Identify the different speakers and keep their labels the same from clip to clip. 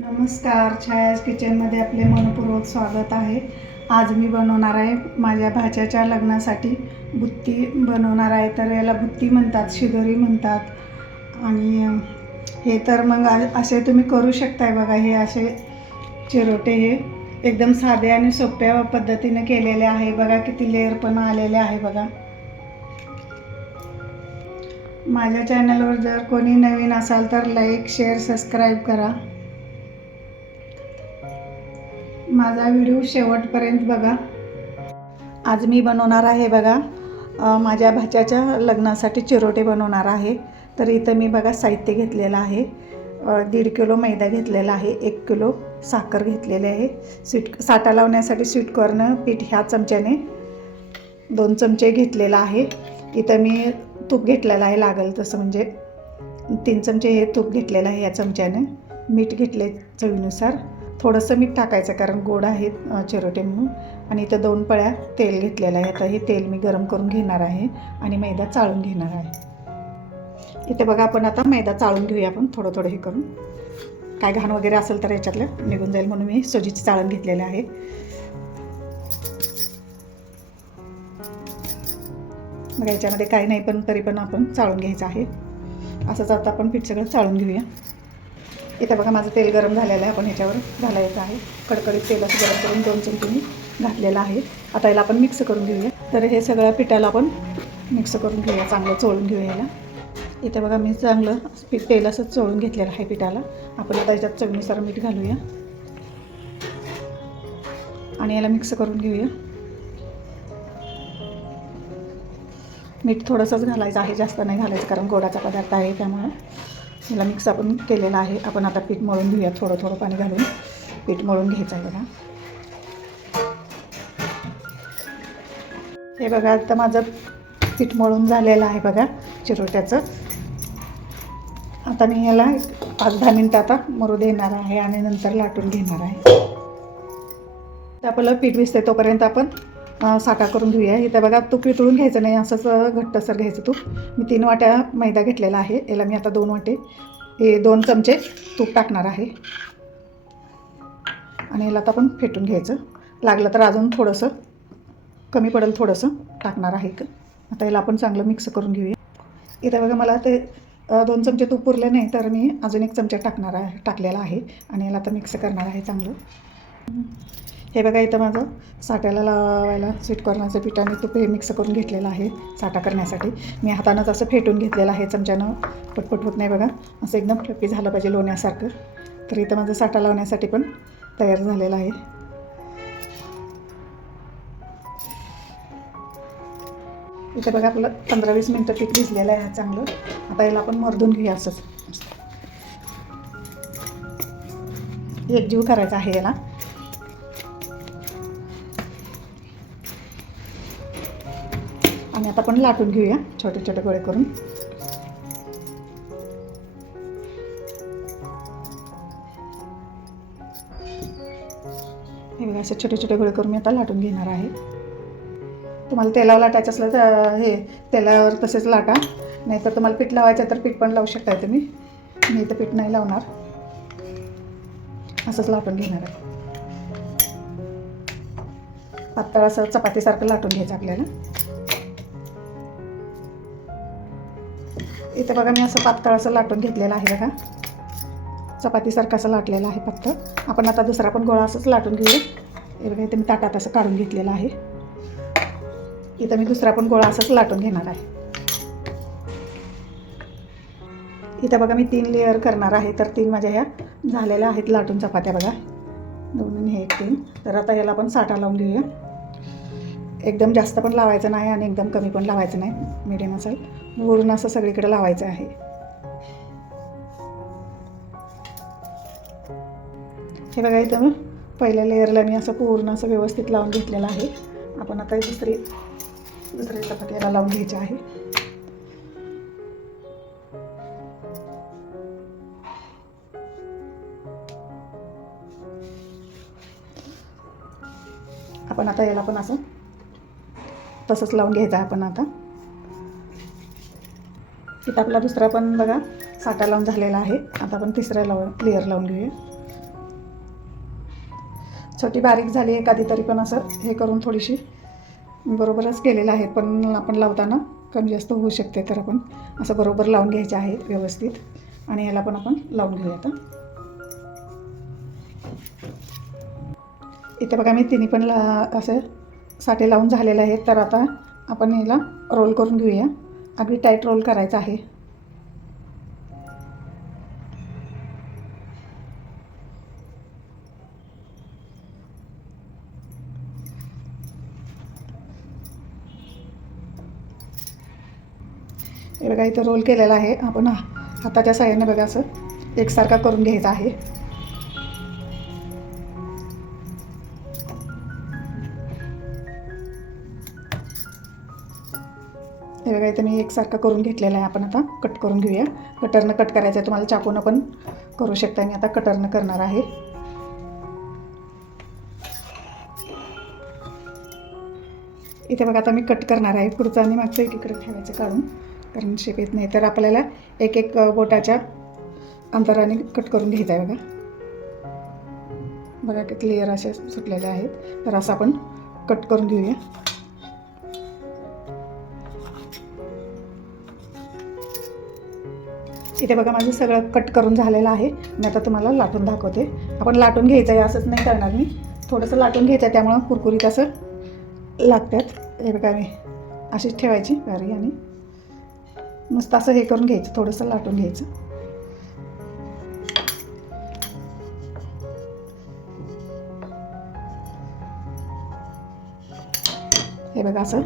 Speaker 1: नमस्कार छायाज किचनमध्ये आपले मनपूर्वक स्वागत आहे. आज मी बनवणार आहे माझ्या भाच्याच्या लग्नासाठी बुत्ती बनवणार आहे. तर याला बुत्ती म्हणतात शिदोरी म्हणतात. आणि हे तर मग असे तुम्ही करू शकताय बघा. हे असे चिरोटे हे एकदम साधे आणि सोप्या पद्धतीने केलेले आहे. बघा किती लेअर पण आलेले आहे बघा. माझ्या चॅनलवर जर कोणी नवीन असाल तर लाईक शेअर सबस्क्राईब करा. माझा व्हिडिओ शेवटपर्यंत बघा. आज मी बनवणार आहे बघा माझ्या भाच्याच्या लग्नासाठी चिरोटे बनवणार आहे. तर इथं मी बघा साहित्य घेतलेलं आहे. दीड किलो मैदा घेतलेला आहे एक किलो साखर घेतलेली आहे. स्वीट साठा लावण्यासाठी स्वीटकॉर्न पीठ ह्या चमच्याने दोन चमचे घेतलेला आहे. इथं मी तूप घेतलेलं आहे लागेल तसं म्हणजे. तीन चमचे हे तूप घेतलेलं आहे या चमच्याने. मीठ घेतले चवीनुसार. थोडंसं मीठ टाकायचं कारण गोड आहे चिरोटे म्हणून. आणि इथं दोन पळ्या तेल घेतलेलं आहे. आता हे तेल मी गरम करून घेणार आहे आणि मैदा चाळून घेणार आहे. इथे बघा आपण आता मैदा चाळून घेऊया आपण थोडं थोडं हे करून. काय घाण वगैरे असेल तर याच्यातलं निघून जाईल म्हणून मी सोजीची चाळण घेतलेलं आहे. मग याच्यामध्ये काही नाही पण तरी पण आपण चाळून घ्यायचं आहे. असंच आता आपण पीठ सगळं चाळून घेऊया. इथं बघा माझं तेल गरम झालेलं आहे आपण ह्याच्यावर घालायचं आहे. कडकडीत तेल असं गरम करून दोन चमचे मी घातलेलं आहे. आता याला आपण मिक्स करून घेऊया. तर हे सगळं पिठाला आपण मिक्स करून घेऊया चांगलं चोळून घेऊया याला. इथे बघा मी चांगलं पीठ तेल असं चोळून घेतलेलं आहे पिठाला. आपण आता याच्यात चवीनुसार मीठ घालूया. आणि याला मिक्स करून घेऊया. मीठ थोडंसंच घालायचं आहे जास्त नाही घालायचं कारण गोडाचा पदार्थ आहे त्यामुळं. याला मिक्स आपण केलेला आहे. आपण आता पीठ मळून घेऊया थोडं थोडं पाणी घालून. पीठ मळून घ्यायचं आहे बघा. हे बघा आता माझं पीठ मळून झालेलं आहे बघा चिरोट्याचं. आता मी याला पाच दहा मिनटं आता मरू देणार आहे आणि नंतर लाटून घेणार आहे. तर आपलं पीठ विसते तोपर्यंत आपण साठा करून घेऊया. इथं बघा तूप वितळून घ्यायचं नाही असंच घट्ट घट्टसर घ्यायचं तूप. मी तीन वाट्या मैदा घेतलेला आहे. याला मी आता दोन वाटे हे दोन चमचे तूप टाकणार आहे. आणि याला आता आपण फेटून घ्यायचं. लागलं तर अजून थोडंसं कमी पडेल थोडंसं टाकणार आहे आता याला आपण चांगलं मिक्स करून घेऊया. इथं बघा मला ते दोन चमचे तूप पुरले नाही तर मी अजून एक चमचा टाकणार आहे टाकलेला आहे. आणि याला आता मिक्स करणार आहे चांगलं. हे बघा इथं माझं साठ्याला लावायला स्वीट कॉर्नरचं पीठ आणि तूप हे मिक्स करून घेतलेलं आहे साठा करण्यासाठी. मी हातानंच असं फेटून घेतलेलं आहे चमच्यानं पटपट होत नाही बघा. असं एकदम फ्लपी झालं पाहिजे लोण्यासारखं. तर इथं माझं साठा लावण्यासाठी पण तयार झालेलं आहे. इथे बघा आपलं पंधरा वीस मिनटं पीठ भिजलेलं आहे चांगलं. आता याला आपण मर्दून घेऊया असंच. एकजीव करायचा आहे याला. आपण लाटून घेऊया छोटे छोटे गोळे करून. हे बघा असे छोटे छोटे गोळे करून मी आता लाटून घेणार आहे. तुम्हाला तेलावर लाटायचं असलं तर हे तेलावर तसेच लाटा. नाहीतर तुम्हाला पीठ लावायचं तर पीठ पण लावू शकताय तुम्ही. मी तर पीठ नाही लावणार. असंच लाटून घेणार आहे. पातळ असं चपातीसारखं लाटून घ्यायचं आपल्याला. इथं बघा मी असं पातळ असं लाटून घेतलेलं आहे बघा. चपातीसारखं असं लाटलेलं आहे फक्त आपण आता दुसरा पण गोळा असंच लाटून घेऊया हे बघा इथे मी ताटात असं काढून घेतलेलं आहे. इथं मी दुसरा पण गोळा असंच लाटून घेणार आहे. इथं बघा मी तीन लेअर करणार आहे. तर तीन माझ्या ह्या झालेल्या आहेत लाटून चपात्या बघा. दोन हे एक तीन. तर आता याला आपण साठा लावून घेऊया. एकदम जास्त पण लावायचं नाही आणि एकदम कमी पण लावायचं नाही. मिडियम असेल. वरून असं सगळीकडे लावायचं आहे. हे बघा इथं मी पहिल्या लेअरला मी असं पूर्ण असं व्यवस्थित लावून घेतलेलं आहे. आपण आता दुसरी दुसरी चपाती याला लावून घ्यायची आहे. आपण आता याला पण असं तसंच लावून घ्यायचं आहे आपण आता. इथं आपला दुसरा पण बघा साठा लावून झालेला आहे. आता आपण तिसऱ्या लावून लेअर लावून घेऊया. छोटी बारीक झाली आहे कधी तरी पण असं हे करून थोडीशी बरोबरच केलेलं आहे पण आपण लावताना कमी जास्त होऊ शकते तर आपण असं बरोबर लावून घ्यायचे आहे व्यवस्थित. आणि याला पण आपण लावून घेऊया आता. इथे बघा मी तिन्ही पण ला असं साठे लावून झालेले आहेत. तर आता आपण याला रोल करून घेऊया. अगदी टाईट रोल करायचा आहे. हे बघा इथं रोल केलेला आहे. आपण हाताच्या साह्याने बघा असं एकसारखा करून घ्यायचा आहे. हे बघा मी एकसारखं करून घेतलेलं आहे आपण आता. कट करून घेऊया. कटरनं कट करायचं आहे तुम्हाला चाकूनं पण करू शकता. मी आता कटरनं करणार आहे. इथे बघा आता मी कट करणार आहे. पुढचं आणि मागचं एकीकडे ठेवायचं काढून. कारण शेप येत नाही. तर आपल्याला एक एक बोटाच्या अंतराने कट करून घ्यायचं आहे बघा. बघा किती क्लिअर असे सुटलेले आहेत. तर असं आपण कट करून घेऊया. इथे बघा माझं सगळं कट करून झालेलं आहे. मी आता तुम्हाला लाटून दाखवते. आपण लाटून घ्यायचं आहे असंच नाही करणार मी. थोडंसं लाटून घ्यायचं आहे त्यामुळं कुरकुरीत असं लागतात. हे बघा मी अशीच ठेवायची बारी आणि नुसतं असं हे करून घ्यायचं थोडंसं लाटून घ्यायचं. हे बघा असं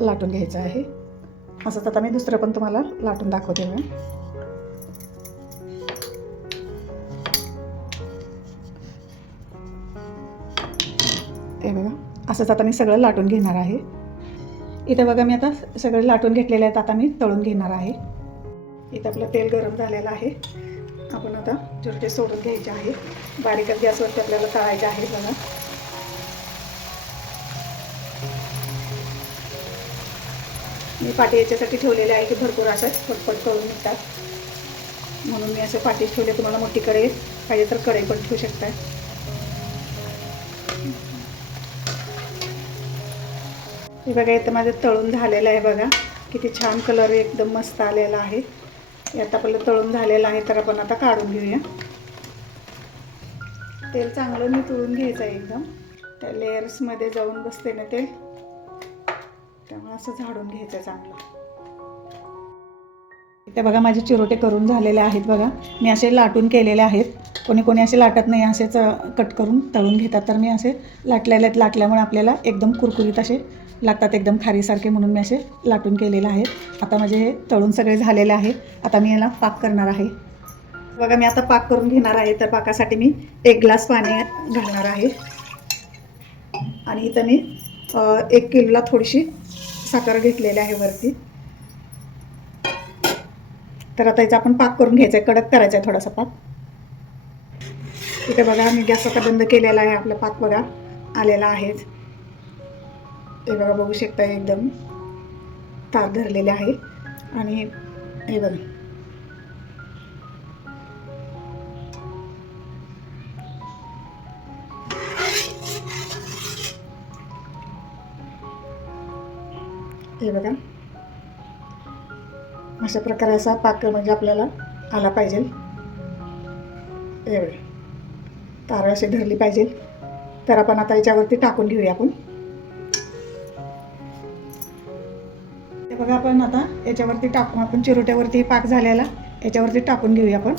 Speaker 1: लाटून घ्यायचं आहे. असंच आता मी दुसरं पण तुम्हाला लाटून दाखवते मॅम असंच आता मी सगळं लाटून घेणार आहे. इथं बघा मी आता सगळे लाटून घेतलेले आहेत आता मी तळून घेणार आहे. इथं आपलं तेल गरम झालेलं आहे. आपण आता चिरटे सोडून घ्यायचे आहे. बारीकच गॅसवरती आपल्याला तळायचे आहे बघा. मी पाटी याच्यासाठी ठेवलेले आहे की भरपूर असं पटपट करून निघतात म्हणून मी असे पाटीच ठेवले तुम्हाला मोठी कढई पाहिजे तर कढई पण ठेवू शकता हे बघा इथं माझं तळून झालेलं आहे बघा. किती छान कलर एकदम मस्त आलेला आहे. यात आपलं तळून झालेलं आहे तर आपण आता काढून घेऊया. तेल चांगलं मी तळून घ्यायचं आहे एकदम. त्या लेयर्समध्ये जाऊन बसते ना तेल त्यामुळे असं झाडून घ्यायचं आहे चांगलं. इथे बघा माझे चिरोटे करून झालेले आहेत बघा. मी असे लाटून केलेले आहेत. कोणी कोणी असे लाटत नाही असेच कट करून तळून घेतात. तर मी असे लाटलेले आहेत. लाटल्यामुळे आपल्याला एकदम कुरकुरीत असे लागतात एकदम खारीसारखे म्हणून मी असे लाटून केलेले आहेत. आता माझे हे तळून सगळे झालेले आहे आता मी याला पाक करणार आहे. बघा मी आता पाक करून घेणार आहे. तर पाकासाठी मी एक ग्लास पाणी घालणार आहे. आणि इथं मी एक किलोला थोडीशी साखर घेतलेली आहे वरती. तर आता याचा आपण पाक करून घ्यायचा आहे. कडक करायचा आहे थोडासा पाक. इथे बघा मी गॅस आता बंद केलेला आहे. आपला पाक बघा आलेला आहे. हे बघा बघू शकता एकदम तार धरलेले आहे. आणि हे बघा. हे बघा. अशा प्रकारे असा पाक म्हणजे आपल्याला आला पाहिजे. एवढे तारा तार अशी धरली पाहिजे. तर आपण आता याच्यावरती टाकून घेऊया आपण. आपण आता याच्यावरती टाकून आपण चिरोट्यावरती पाक झालेला याच्यावरती टाकून घेऊया आपण.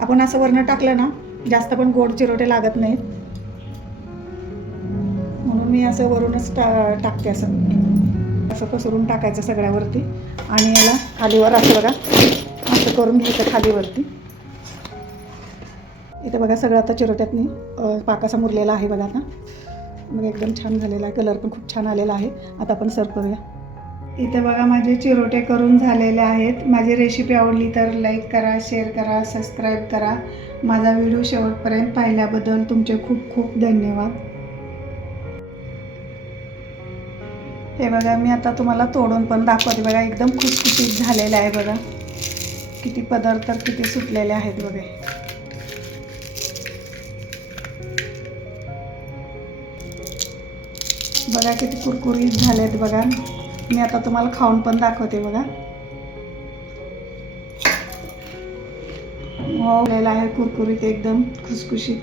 Speaker 1: आपण असं वरनं टाकलं ना जास्त पण गोड चिरोटे लागत नाहीत. म्हणून मी असं वरूनच टा टाकते असं. असं पसरून टाकायचं सगळ्यावरती. आणि याला खालीवर असं बघा असं करून घ्यायचं खालीवरती. इथे बघा सगळं आता चिरोट्यातनी पाकासा मुरलेला आहे बघा आता. मग एकदम छान झालेला आहे. कलर पण खूप छान आलेला आहे. आता आपण सर्व करूया. इथे बघा माझे चिरोटे करून झालेले आहेत. माझी रेसिपी आवडली तर लाईक करा शेअर करा सबस्क्राईब करा. माझा व्हिडिओ शेवटपर्यंत पाहिल्याबद्दल तुमचे खूप खूप धन्यवाद. हे बघा मी आता तुम्हाला तोडून पण दाखवते. बघा एकदम खुसखुशीत झालेलं आहे बघा. किती पदार्थ किती सुटलेले आहेत बघा. बघा किती कुरकुरीत झालेत बघा. मी आता तुम्हाला खाऊन पण दाखवते बघा. हो आहे कुरकुरीत एकदम खुसखुशीत.